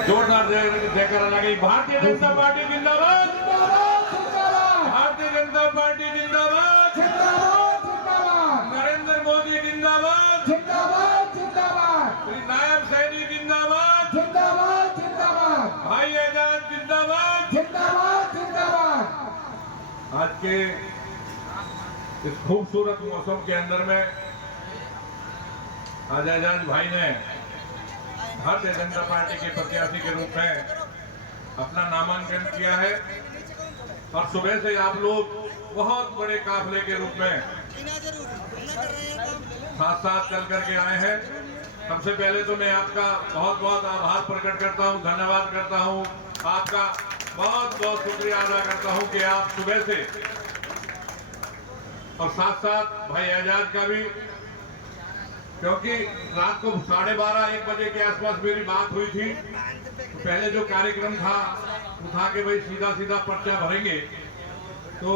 जोरदार जयकारा लगी। भारतीय जनता पार्टी जिंदाबाद, भारतीय जनता पार्टी जिंदाबाद, नरेंद्र मोदी जिंदाबाद, श्री नायब सैनी जिंदाबाद, भाई एजाज जिंदाबाद। आज के इस खूबसूरत मौसम के अंदर में आज एजाज भाई ने भारतीय जनता पार्टी के प्रत्याशी के रूप में अपना नामांकन किया है और सुबह से आप लोग बहुत बड़े काफले के रूप में साथ साथ चल करके आए हैं। सबसे पहले तो मैं आपका बहुत बहुत आभार प्रकट करता हूं, धन्यवाद करता हूं, आपका बहुत बहुत शुक्रिया अदा करता हूं कि आप सुबह से, और साथ साथ भाई एजाज का भी, क्योंकि रात को 12:30-1 बजे के आसपास मेरी बात हुई थी, तो पहले जो कार्यक्रम था उठा के भाई सीधा सीधा पर्चा भरेंगे, तो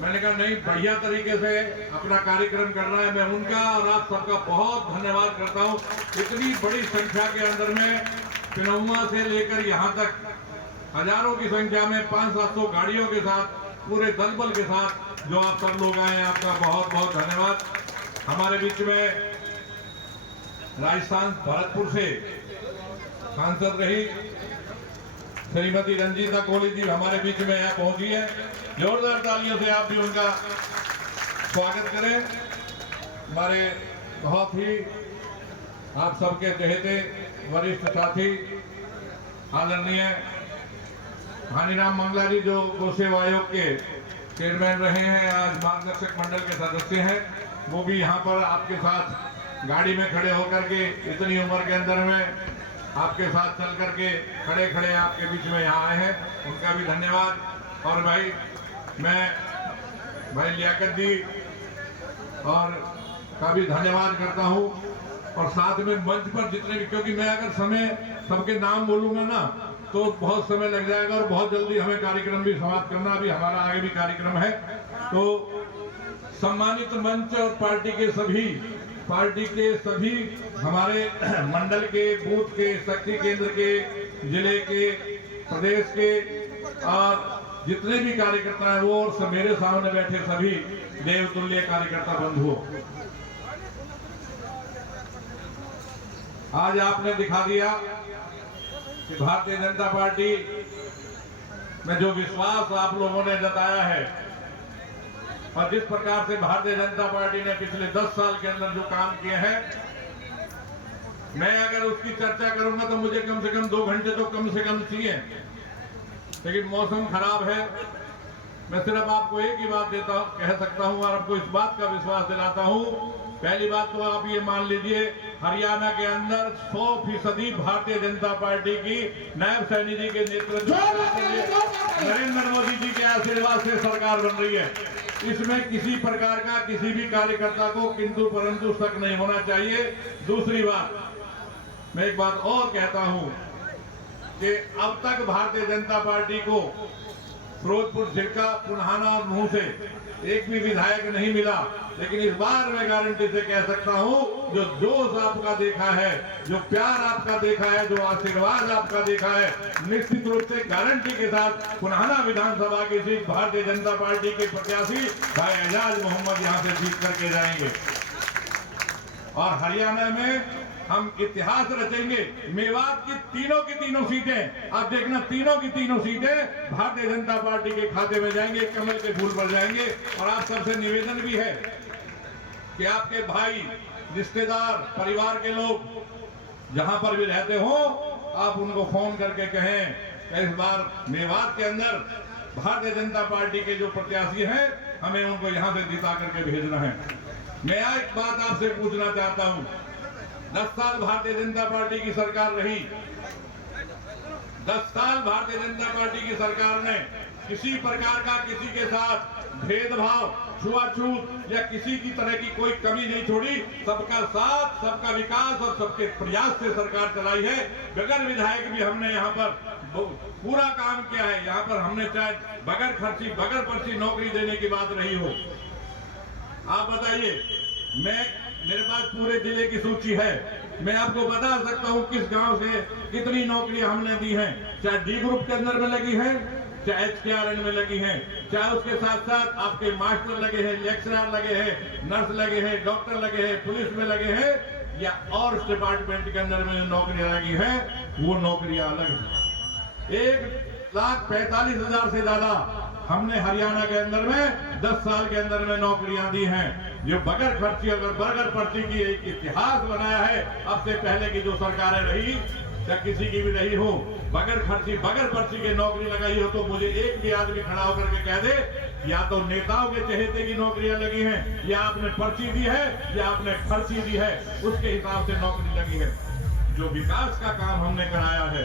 मैंने कहा नहीं, बढ़िया तरीके से अपना कार्यक्रम करना है। मैं उनका और आप सबका बहुत धन्यवाद करता हूं। इतनी बड़ी संख्या के अंदर में पिनौआ से लेकर यहाँ तक हजारों की संख्या में 500-700 गाड़ियों के साथ, पूरे दल बल के साथ जो आप सब लोग आए हैं, आपका बहुत बहुत धन्यवाद। हमारे बीच में राजस्थान भरतपुर से सांसद रही श्रीमती रंजीता कोहली जी हमारे बीच में यहाँ पहुंची है। जोरदार तालियों से आप भी उनका स्वागत करें। हमारे बहुत ही आप सबके चहेते वरिष्ठ साथी आदरणीय भानीराम मंगला जी, जो गौ सेवा आयोग के चेयरमैन रहे हैं, आज मार्गदर्शक मंडल के सदस्य हैं, वो भी यहाँ पर आपके साथ गाड़ी में खड़े होकर के इतनी उम्र के अंदर में आपके साथ चल करके खड़े खड़े आपके बीच में यहाँ आए हैं, उनका भी धन्यवाद। और भाई लियाकत जी और का भी धन्यवाद करता हूँ। और साथ में मंच पर जितने भी, क्योंकि मैं अगर समय सबके नाम बोलूंगा ना तो बहुत समय लग जाएगा और बहुत जल्दी हमें कार्यक्रम भी समाप्त करना, अभी हमारा आगे भी कार्यक्रम है। तो सम्मानित मंच और पार्टी के सभी हमारे मंडल के, बूथ के, शक्ति केंद्र के, जिले के, प्रदेश के और जितने भी कार्यकर्ता हैं वो, और मेरे सामने बैठे सभी देवतुल्य कार्यकर्ता बंधुओं, आज आपने दिखा दिया कि भारतीय जनता पार्टी में जो विश्वास आप लोगों ने जताया है और जिस प्रकार से भारतीय जनता पार्टी ने पिछले 10 साल के अंदर जो काम किए हैं, मैं अगर उसकी चर्चा करूंगा तो मुझे कम से कम 2 घंटे तो कम से कम चाहिए। लेकिन मौसम खराब है, मैं सिर्फ आपको एक ही बात कह सकता हूं और आपको इस बात का विश्वास दिलाता हूं। पहली बात तो आप ये मान लीजिए, हरियाणा के अंदर 100% भारतीय जनता पार्टी की नायब सैनी जी के नेतृत्व में नरेंद्र मोदी जी के आशीर्वाद से सरकार बन रही है। इसमें किसी प्रकार का किसी भी कार्यकर्ता को किंतु परंतु शक नहीं होना चाहिए। दूसरी बात, मैं एक बात और कहता हूं कि अब तक भारतीय जनता पार्टी को फिरोजपुर, झिरका, पुन्हाना और नूह से एक भी विधायक नहीं मिला, लेकिन इस बार मैं गारंटी से कह सकता हूं, जो जोश आपका देखा है, जो प्यार आपका देखा है, जो आशीर्वाद आपका देखा है, निश्चित रूप से गारंटी के साथ पुन्हाना विधानसभा की सीट भारतीय जनता पार्टी के प्रत्याशी भाई एजाज मोहम्मद यहां से जीत करके जाएंगे। और हरियाणा में हम इतिहास रचेंगे। मेवात की तीनों सीटें आप देखना, तीनों की तीनों सीटें भारतीय जनता पार्टी के खाते में जाएंगे, कमल के फूल पर जाएंगे। और आप सबसे निवेदन भी है कि आपके भाई, रिश्तेदार, परिवार के लोग जहां पर भी रहते हो, आप उनको फोन करके कहें इस बार मेवात के अंदर भारतीय जनता पार्टी के जो प्रत्याशी हैं, हमें उनको यहां से जिता करके भेजना है। मैं एक बात आपसे पूछना चाहता हूं, 10 साल भारतीय जनता पार्टी की सरकार रही, 10 साल भारतीय जनता पार्टी की सरकार ने किसी प्रकार का किसी के साथ भेदभाव, छुआछूत या किसी की तरह की कोई कमी नहीं छोड़ी। सबका साथ, सबका विकास और सबके प्रयास से सरकार चलाई है। बगैर विधायक भी हमने यहाँ पर पूरा काम किया है। यहाँ पर हमने चाहे बगैर खर्ची, बगैर पर्ची नौकरी देने की बात रही हो। आप बताइए, मेरे पास पूरे जिले की सूची है, मैं आपको बता सकता हूँ किस गांव से कितनी नौकरियां हमने दी हैं, चाहे डी ग्रुप के अंदर में लगी है, चाहे HKRN में लगी हैं, चाहे उसके साथ साथ आपके मास्टर लगे हैं, लेक्चरर लगे हैं, नर्स लगे हैं, डॉक्टर लगे हैं, पुलिस में लगे हैं, या और उस डिपार्टमेंट के अंदर में जो नौकरियां लगी हैं वो नौकरियां अलग हैं। 1,45,000 से ज्यादा हमने हरियाणा के अंदर में 10 साल के अंदर में नौकरियां दी हैं, जो बगैर खर्ची अगर बगैर पर्ची की एक इतिहास बनाया है। अब से पहले की जो सरकारें रही या किसी की भी रही हो, बगैर खर्ची बगैर पर्ची के नौकरी लगाई हो तो मुझे एक भी आदमी खड़ा होकर के कह दे या तो नेताओं के चहेते की नौकरियां लगी हैं, या आपने पर्ची दी है, या आपने खर्ची दी है, उसके हिसाब से नौकरी लगी है। जो विकास का काम हमने कराया है,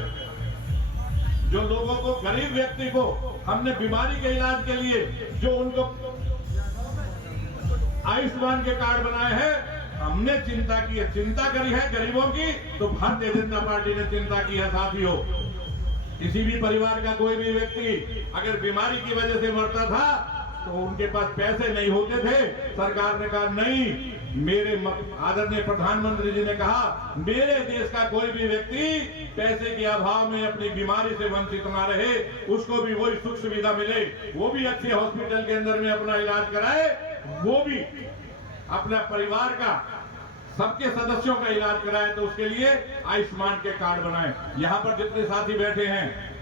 जो लोगों को, गरीब व्यक्ति को हमने बीमारी के इलाज के लिए जो उनको आयुष्मान के कार्ड बनाए हैं, हमने चिंता की है, चिंता करी है गरीबों की, तो भारतीय जनता पार्टी ने चिंता की है। साथियों, किसी भी परिवार का कोई भी व्यक्ति अगर बीमारी की वजह से मरता था तो उनके पास पैसे नहीं होते थे, सरकार ने कहा नहीं, मेरे आदरणीय प्रधानमंत्री जी ने कहा मेरे देश का कोई भी व्यक्ति पैसे के अभाव में अपनी बीमारी से वंचित ना रहे, उसको भी वही सुख सुविधा मिले, वो भी अच्छे हॉस्पिटल के अंदर में अपना इलाज कराए, वो भी अपना परिवार का, सबके सदस्यों का इलाज कराए, तो उसके लिए आयुष्मान के कार्ड बनाए। यहाँ पर जितने साथी बैठे हैं,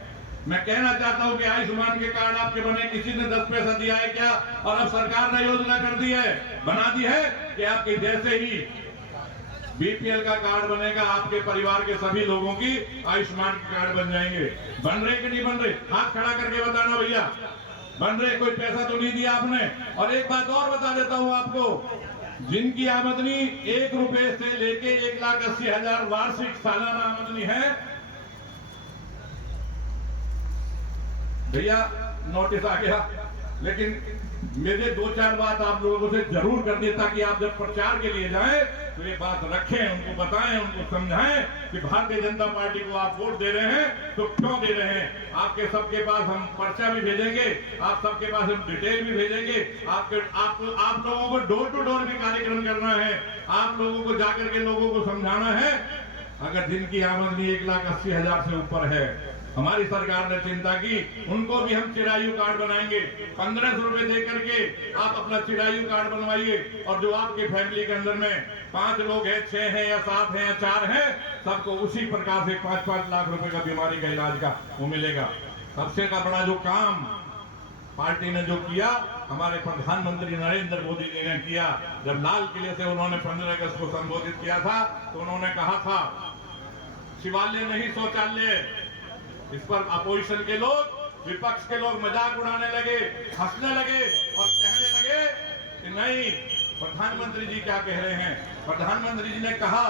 मैं कहना चाहता हूं कि आयुष्मान के कार्ड आपके बने, किसी ने 10 पैसा दिया है क्या? और अब सरकार ने योजना कर दी है, बना दी है कि आपके जैसे ही BPL का कार्ड बनेगा, आपके परिवार के सभी लोगों की आयुष्मान के कार्ड बन जाएंगे। बन रहे कि नहीं बन रहे? हाथ खड़ा करके बताना भैया, बन रहे? कोई पैसा तो नहीं दिया आपने। और एक बात और बता देता हूं आपको, जिनकी आमदनी 1 रुपए से लेके 1,80,000 वार्षिक सालाना आमदनी है, भैया नोटिस आ गया, लेकिन मेरे 2-4 बात आप लोगों से जरूर करनी, ताकि आप जब प्रचार के लिए जाएं तो ये बात रखें, उनको बताएं, उनको समझाएं कि भारतीय जनता पार्टी को आप वोट दे रहे हैं तो क्यों दे रहे हैं। आपके सबके पास हम पर्चा भी भेजेंगे, आप सबके पास हम डिटेल भी भेजेंगे। आप लोगों को डोर टू डोर भी कार्यक्रम करना है, आप लोगों को जाकर के लोगों को समझाना है। अगर जिनकी आमदनी 1,80,000 से ऊपर है, हमारी सरकार ने चिंता की, उनको भी हम चिरायु कार्ड बनाएंगे। 1500 रुपए दे करके आप अपना चिरायु कार्ड बनवाइए, और जो आपके फैमिली के अंदर में 5 लोग हैं, 6 हैं या 7 हैं या 4 हैं, सबको उसी प्रकार से 5-5 लाख रुपए का बीमारी का इलाज का वो मिलेगा। सबसे का बड़ा जो काम पार्टी ने जो किया, हमारे प्रधानमंत्री नरेंद्र मोदी जी ने किया, जब लाल किले से उन्होंने 15 अगस्त को संबोधित किया था, तो उन्होंने कहा था शिवालय नहीं शौचालय। इस पर अपोजिशन के लोग, विपक्ष के लोग मजाक उड़ाने लगे, हंसने लगे और कहने लगे कि नहीं, प्रधानमंत्री जी क्या कह रहे हैं। प्रधानमंत्री जी ने कहा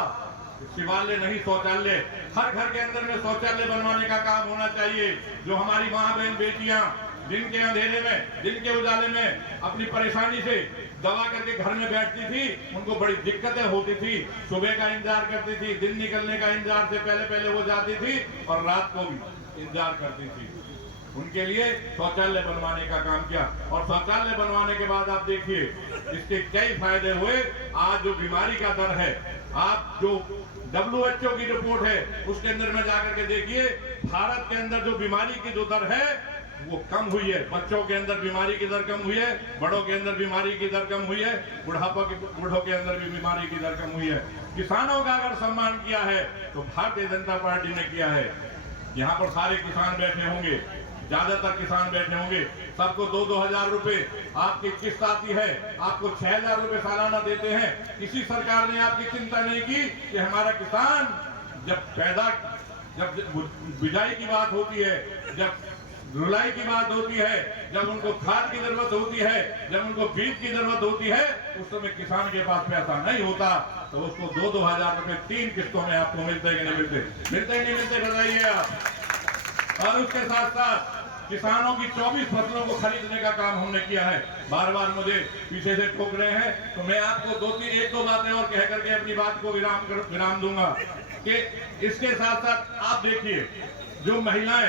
शिवालय नहीं शौचालय, हर घर के अंदर में शौचालय बनवाने का काम होना चाहिए। जो हमारी माँ बहन बेटियां दिन के अंधेरे में, दिन के उजाले में अपनी परेशानी से दवा करके घर में बैठती थी, उनको बड़ी दिक्कतें होती थी, सुबह का इंतजार करती थी, दिन निकलने का इंतजार से पहले पहले वो जाती थी और रात को भी इंतजार करती थी। उनके लिए शौचालय बनवाने का काम किया, और शौचालय बनवाने के बाद आप देखिए इसके कई फायदे हुए। आज जो बीमारी का दर है, आप जो WHO की रिपोर्ट है उसके अंदर में जाकर के देखिए, भारत के अंदर जो बीमारी की जो दर है वो कम हुई है। बच्चों के अंदर बीमारी की दर कम हुई है, बड़ों के अंदर बीमारी की दर कम हुई है, बूढ़ों के अंदर भी बीमारी की दर कम हुई है। किसानों का अगर सम्मान किया है तो भारतीय जनता पार्टी ने किया है। यहाँ पर सारे किसान बैठे होंगे, ज्यादातर किसान बैठे होंगे, सबको 2-2 हजार रुपए आपकी किस्त आती है, आपको 6,000 रुपए सालाना देते हैं। किसी सरकार ने आपकी चिंता नहीं की कि हमारा किसान जब बिजाई की बात होती है, जब रुलाई की बात होती है, जब उनको खाद की जरूरत होती है, जब उनको बीज की जरूरत होती है, उस समय किसान के पास पैसा नहीं होता, तो उसको 2-2 हजार रुपए 3 किस्तों में आपको मिलते कि नहीं मिलते? मिलते ही नहीं मिलते, बताइए आप। और उसके साथ साथ किसानों की 24 फसलों को खरीदने का काम हमने किया है। बार बार मुझे पीछे से ठोक रहे हैं, तो मैं आपको 1-2 बातें और कह करके अपनी बात को विराम दूंगा कि इसके साथ साथ आप देखिए, जो महिलाएं